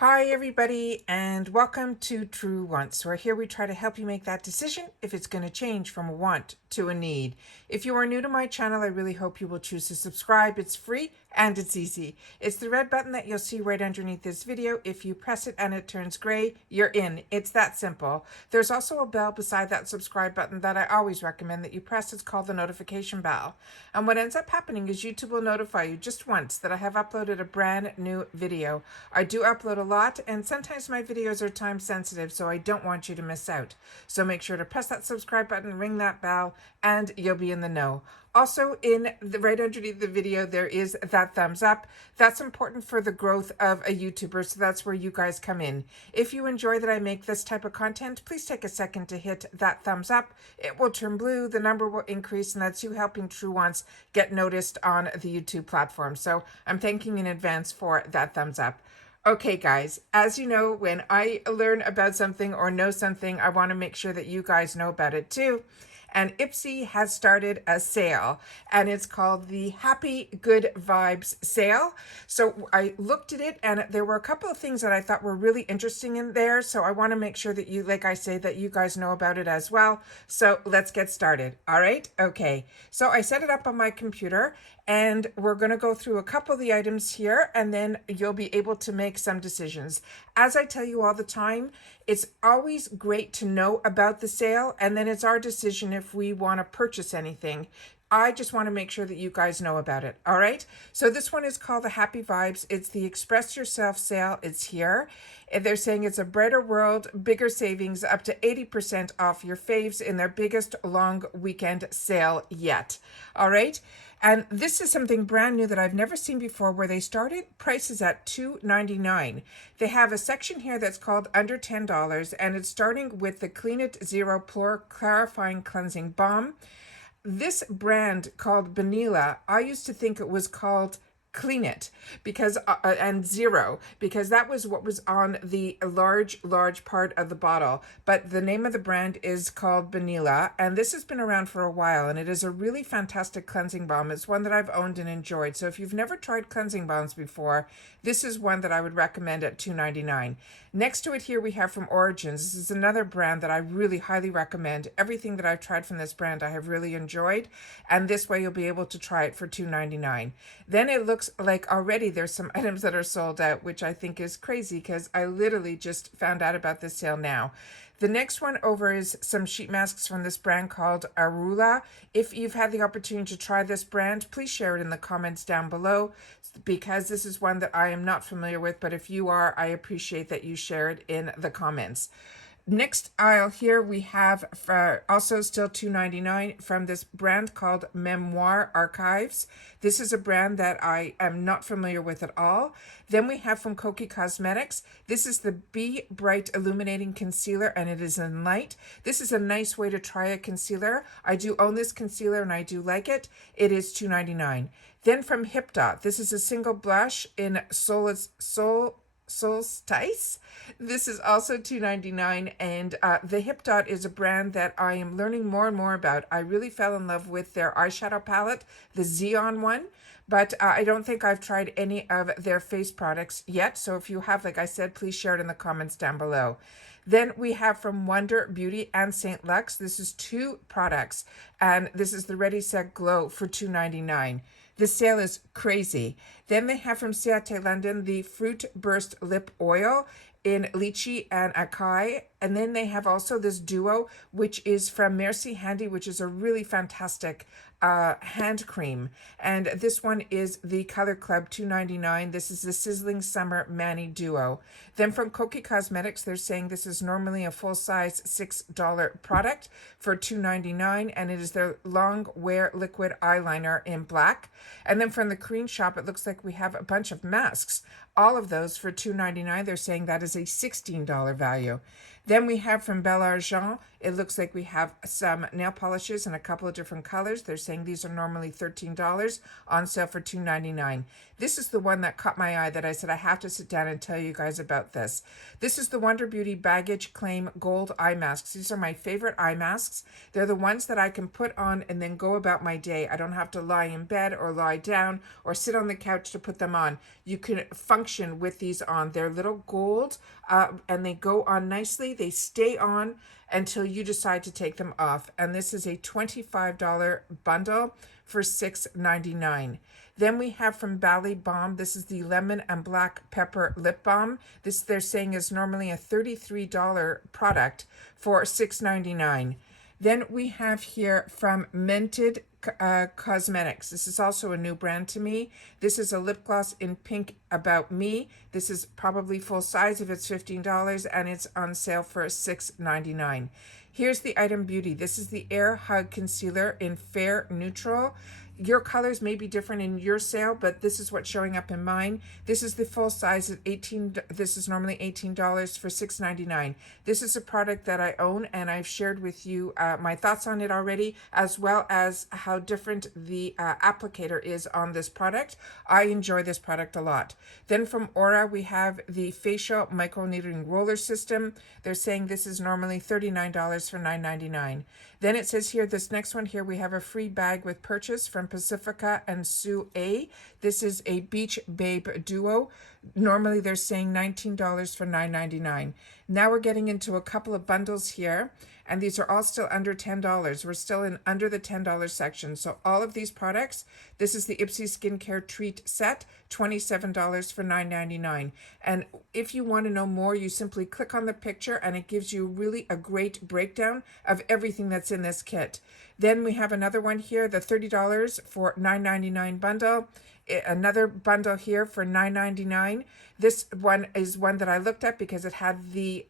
Hi everybody and welcome to True Wants, where here we try to help you make that decision if it's going to change from a want to a need. If you are new to my channel, I really hope you will choose to subscribe. It's free and it's easy. It's the red button that you'll see right underneath this video. If you press it and it turns gray, you're in. It's that simple. There's also a bell beside that subscribe button that I always recommend that you press. It's called the notification bell. And what ends up happening is YouTube will notify you just once that I have uploaded a brand new video. I do upload a lot, and sometimes my videos are time sensitive, so I don't want you to miss out. So make sure to press that subscribe button, ring that bell, and you'll be in the know. Also, right underneath the video, there is that thumbs up. That's important for the growth of a YouTuber, so that's where you guys come in. If you enjoy that I make this type of content, please take a second to hit that thumbs up. It will turn blue, the number will increase, and that's you helping True Wants get noticed on the YouTube platform. So I'm thanking in advance for that thumbs up. Okay, guys, as you know, when I learn about something or know something, I want to make sure that you guys know about it too. And IPSY has started a sale, and it's called the Happy Good Vibes sale. So I looked at it, and there were a couple of things that I thought were really interesting in there. So I want to make sure that you, like I say, that you guys know about it as well. So let's get started. All right. Okay. So I set it up on my computer, and we're going to go through a couple of the items here, and then you'll be able to make some decisions. As I tell you all the time, it's always great to know about the sale, and then it's our decision if we want to purchase anything. I just want to make sure that you guys know about it. All right. So this one is called the Happy Vibes. It's the Express Yourself sale. It's here. And they're saying it's a brighter world, bigger savings, up to 80% off your faves in their biggest long weekend sale yet. All right. And this is something brand new that I've never seen before, where they started prices at $2.99. They have a section here that's called under $10, and it's starting with the Clean It Zero Pore Clarifying Cleansing Balm. This brand called Vanilla, I used to think it was called Clean It because and Zero, because that was what was on the large part of the bottle. But the name of the brand is called Vanilla, and this has been around for a while, and it is a really fantastic cleansing balm. It's one that I've owned and enjoyed. So if you've never tried cleansing balms before, this is one that I would recommend at $2.99. Next to it here we have from Origins. This is another brand that I really highly recommend. Everything that I've tried from this brand I have really enjoyed, and this way you'll be able to try it for $2.99. Then it looks like already there's some items that are sold out, which I think is crazy because I literally just found out about this sale now. The next one over is some sheet masks from this brand called Arula. If you've had the opportunity to try this brand, please share it in the comments down below, because this is one that I am not familiar with, but if you are, I appreciate that you share it in the comments. Next aisle here we have also still $2.99 from this brand called Memoir Archives. This is a brand that I am not familiar with at all. Then we have from Cosmetics. This is the Be Bright Illuminating Concealer, and it is in light. This is a nice way to try a concealer. I do own this concealer and I do like it. It is $2.99. Then from Hip Dot, this is a single blush in Solstice. This is also $2.99, and the Hip Dot is a brand that I am learning more and more about. I really fell in love with their eyeshadow palette, the Xeon one, but I don't think I've tried any of their face products yet. So if you have, like I said, please share it in the comments down below. Then we have from Wonder Beauty and St. Lux. This is 2 products, and this is the Ready Set Glow for $2.99. The sale is crazy. Then they have from Ciate London the Fruit Burst Lip Oil in Lychee and Acai. And then they have also this duo, which is from Merci Handy, which is a really fantastic hand cream. And this one is the Color Club $2.99. This is the Sizzling Summer Mani Duo. Then from Cosmetics, they're saying this is normally a full-size $6 product for $2.99, and it is their Long Wear Liquid Eyeliner in black. And then from the Korean shop, it looks like we have a bunch of masks. All of those for $2.99. They're saying that is a $16 value. Then we have from Belle Argent It looks like we have some nail polishes in a couple of different colors. They're saying these are normally $13, on sale for $2.99. This is the one that caught my eye that I said I have to sit down and tell you guys about this. This is the Wonder Beauty Baggage Claim Gold Eye Masks. These are my favorite eye masks. They're the ones that I can put on and then go about my day. I don't have to lie in bed or lie down or sit on the couch to put them on. You can function with these on. They're little gold and they go on nicely. They stay on until you decide to take them off. And this is a $25 bundle for $6.99. Then we have from Balm, this is the lemon and black pepper lip balm. This they're saying is normally a $33 product for $6.99. Then we have here from Mented Cosmetics. This is also a new brand to me. This is a lip gloss in pink About Me. This is probably full size if it's $15 and it's on sale for $6.99. Here's the item beauty. This is the Air Hug Concealer in Fair Neutral. Your colors may be different in your sale, but this is what's showing up in mine. This is the full size at this is normally $18 for $6.99. This is a product that I own and I've shared with you my thoughts on it already, as well as how different the applicator is on this product. I enjoy this product a lot. Then from Aura, we have the Facial Micro Needling Roller System. They're saying this is normally $39 for $9.99. Then it says here, this next one here, we have a free bag with purchase from Pacifica and Sue A. This is a Beach Babe Duo. Normally they're saying $19 for $9.99. Now we're getting into a couple of bundles here, and these are all still under $10. We're still in under the $10 section. So all of these products, this is the IPSY Skincare Treat Set, $27 for $9.99. And if you want to know more, you simply click on the picture and it gives you really a great breakdown of everything that's in this kit. Then we have another one here, the $30 for $9.99 bundle. Another bundle here for $9.99. This one is one that I looked at because it had the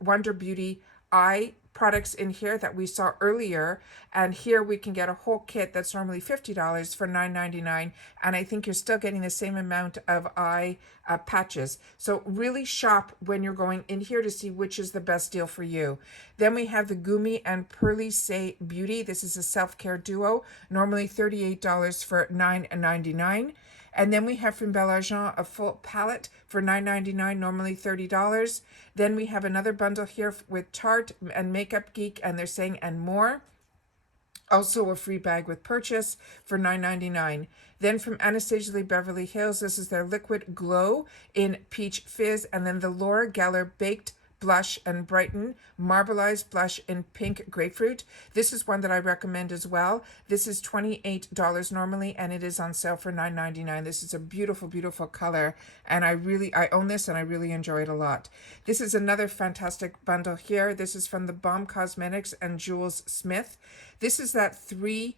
Wonder Beauty eye products in here that we saw earlier, and here we can get a whole kit that's normally $50 for $9.99, and I think you're still getting the same amount of eye patches. So really shop when you're going in here to see which is the best deal for you. Then we have the Gumi and Pearly Say Beauty. This is a self-care duo, normally $38 for $9.99. And then we have from Belle Argent a full palette for $9.99, normally $30. Then we have another bundle here with Tarte and Makeup Geek, and they're saying and more. Also a free bag with purchase for $9.99. Then from Anastasia Beverly Hills, this is their Liquid Glow in Peach Fizz, and then the Laura Geller Baked Blush and Brighten Marbleized Blush in Pink Grapefruit. This is one that I recommend as well. This is $28 normally, and it is on sale for $9.99. This is a beautiful, beautiful color, and I own this and I really enjoy it a lot. This is another fantastic bundle here. This is from the Balm Cosmetics and Jules Smith. This is that three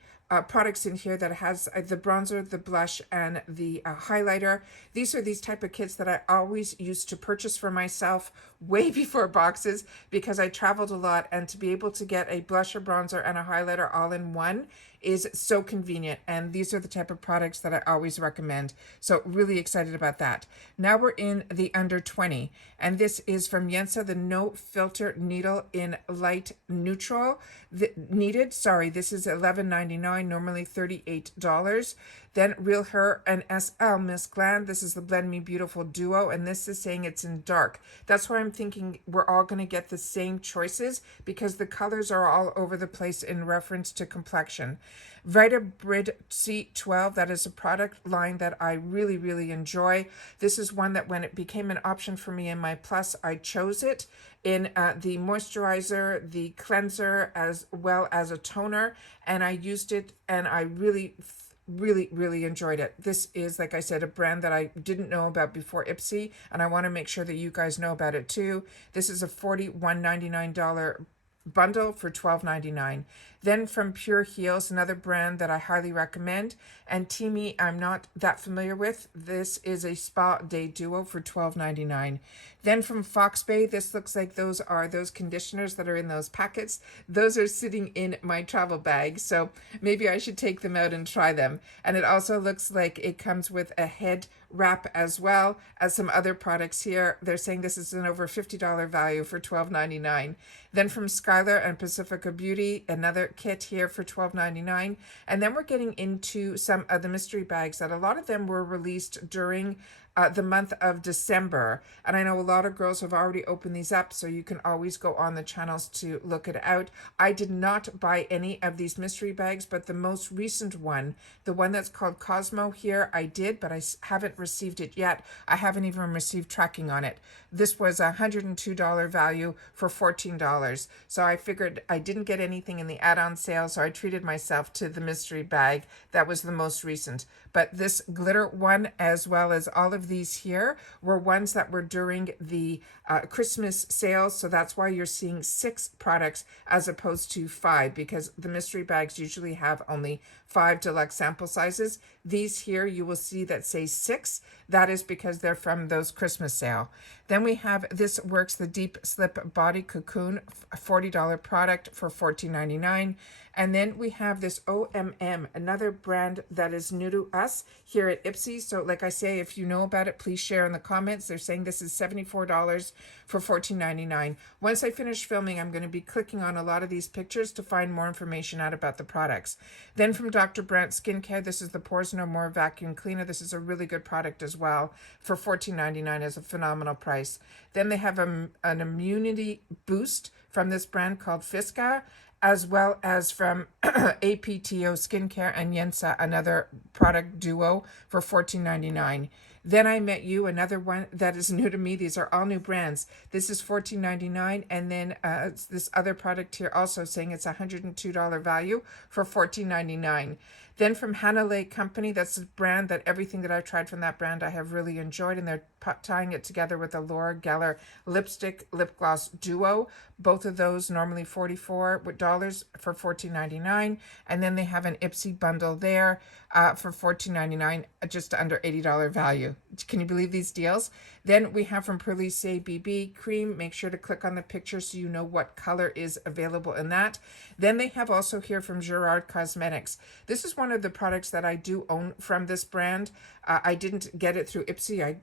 products in here that has the bronzer, the blush, and the highlighter. These are these type of kits that I always used to purchase for myself way before boxes because I traveled a lot, and to be able to get a blusher, bronzer, and a highlighter all in one is so convenient, and these are the type of products that I always recommend. So really excited about that. Now we're in the under 20, and this is from Yensa, the No Filter Needle in Light Neutral. This is $11.99, normally $38. Then Real Her and SL Miss Glam. This is the Blend Me Beautiful Duo, and this is saying it's in dark. That's why I'm thinking we're all going to get the same choices because the colors are all over the place in reference to complexion. Vitabrid C12, that is a product line that I really, really enjoy. This is one that when it became an option for me in my Plus, I chose it in the moisturizer, the cleanser, as well as a toner, and I used it, and I really enjoyed it. This is, like I said, a brand that I didn't know about before IPSY, and I want to make sure that you guys know about it too. This is a $41.99 bundle for $12.99. Then from Pure Heals, another brand that I highly recommend, and Teami I'm not that familiar with. This is a Spa Day Duo for $12.99. Then from Fox Bay, this looks like those are those conditioners that are in those packets. Those are sitting in my travel bag, so maybe I should take them out and try them. And it also looks like it comes with a head wrap as well as some other products here. They're saying this is an over $50 value for $12.99. Then from Skylar and Pacifica Beauty, another kit here for $12.99. And then we're getting into some of the mystery bags that a lot of them were released during the month of December. And I know a lot of girls have already opened these up, so you can always go on the channels to look it out. I did not buy any of these mystery bags, but the most recent one, the one that's called Cosmo here, I did, but I haven't received it yet. I haven't even received tracking on it. This was a $102 value for $14. So I figured I didn't get anything in the add-on sale, so I treated myself to the mystery bag. That was the most recent. But this glitter one, as well as all of these here, were ones that were during the Christmas sales. So that's why you're seeing 6 products as opposed to 5, because the mystery bags usually have only 5 deluxe sample sizes. These here, you will see that say 6. That is because they're from those Christmas sale. Then we have This Works, the Deep Slip Body Cocoon, $40 product for $14.99. And then we have this OMM, another brand that is new to us here at IPSY. So like I say, if you know about it, please share in the comments. They're saying this is $74 for $14.99. Once I finish filming, I'm going to be clicking on a lot of these pictures to find more information out about the products. Then from Dr. Brandt Skincare, this is the Pores No More Vacuum Cleaner. This is a really good product as well for $14.99 as a phenomenal price. Then they have an immunity boost from this brand called Fisca, as well as from APTO Skincare and Yensa, another product duo for $14.99. Then I Met You, another one that is new to me. These are all new brands. This is $14.99, and then this other product here also saying it's a $102 value for $14.99. Then from Hannah Lay Company, that's a brand that everything that I've tried from that brand I have really enjoyed, and they're tying it together with the Laura Geller lipstick lip gloss duo. Both of those normally $44 for $14.99, and then they have an IPSY bundle there for $14.99, just under $80 value. Can you believe these deals? Then we have from Perlice BB cream. Make sure to click on the picture so you know what color is available in that. Then they have also here from Gerard Cosmetics. This is one of the products that I do own from this brand. I didn't get it through IPSY. I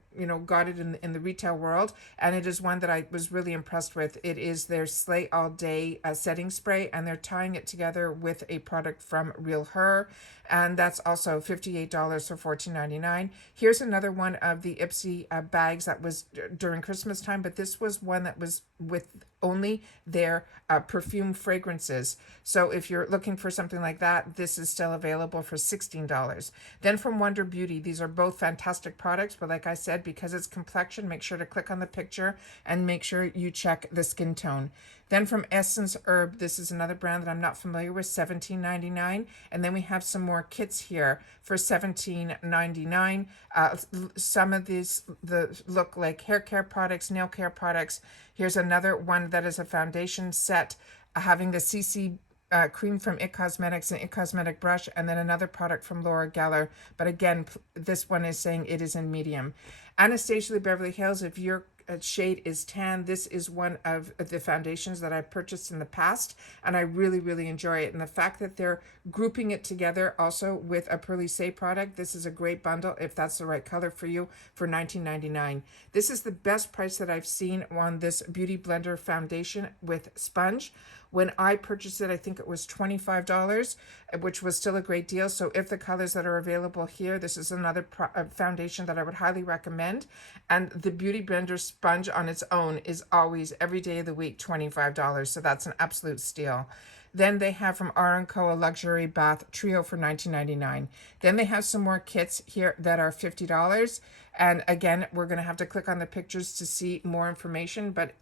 got it in the retail world, and it is one that I was really impressed with. It is their Slay All Day setting spray, and they're tying it together with a product from Real Her, and that's also $58 for $14.99. Here's another one of the IPSY bags that was during Christmas time, but this was one that was with only their perfume fragrances. So if you're looking for something like that, this is still available for $16. Then from Wonder Beauty, these are both fantastic products, but like I said, because it's complexion, make sure to click on the picture and make sure you check the skin tone. Then from Essence Herb, this is another brand that I'm not familiar with, $17.99. And then we have some more kits here for $17.99. Some of these look like hair care products, nail care products. Here's another one that is a foundation set, having the CC cream from IT Cosmetics and IT Cosmetic brush, and then another product from Laura Geller. But again, this one is saying it is in medium. Anastasia Beverly Hills, if your shade is tan, this is one of the foundations that I've purchased in the past, and I really, really enjoy it. And the fact that they're grouping it together also with a Perlice product, this is a great bundle if that's the right color for you for $19.99. This is the best price that I've seen on this Beauty Blender foundation with sponge. When I purchased it, I think it was $25, which was still a great deal. So if the colors that are available here, this is another foundation that I would highly recommend. And the Beauty Blender sponge on its own is always, every day of the week, $25. So that's an absolute steal. Then they have from R&Co a luxury bath trio for $19.99. Then they have some more kits here that are $50. And again, we're going to have to click on the pictures to see more information, but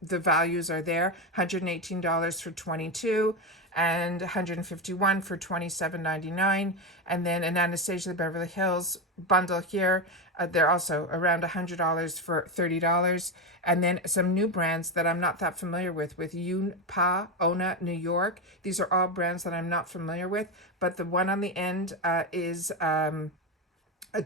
the values are there. $118 for 22 and $151 for $27.99. And then an Anastasia Beverly Hills bundle here. They're also around $100 for $30. And then some new brands that I'm not that familiar with ULTA, Ona, New York. These are all brands that I'm not familiar with, but the one on the end is a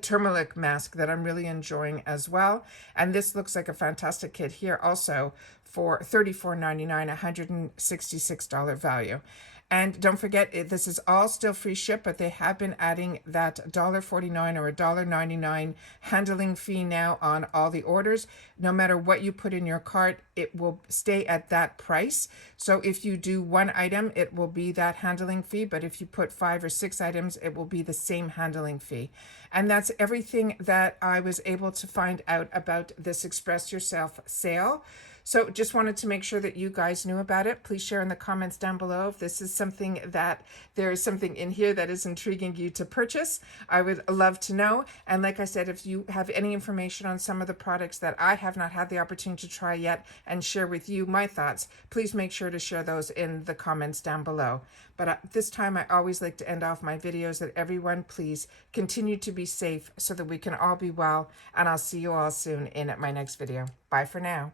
turmeric mask that I'm really enjoying as well. And this looks like a fantastic kit here also for $34.99, $166 value. And don't forget, this is all still free ship, but they have been adding that $1.49 or $1.99 handling fee now on all the orders. No matter what you put in your cart, it will stay at that price. So if you do one item, it will be that handling fee, but if you put 5 or 6 items, it will be the same handling fee. And that's everything that I was able to find out about this Express Yourself sale. So just wanted to make sure that you guys knew about it. Please share in the comments down below if this is something that there is something in here that is intriguing you to purchase. I would love to know. And like I said, if you have any information on some of the products that I have not had the opportunity to try yet and share with you my thoughts, please make sure to share those in the comments down below. But this time I always like to end off my videos that everyone please continue to be safe so that we can all be well. And I'll see you all soon in my next video. Bye for now.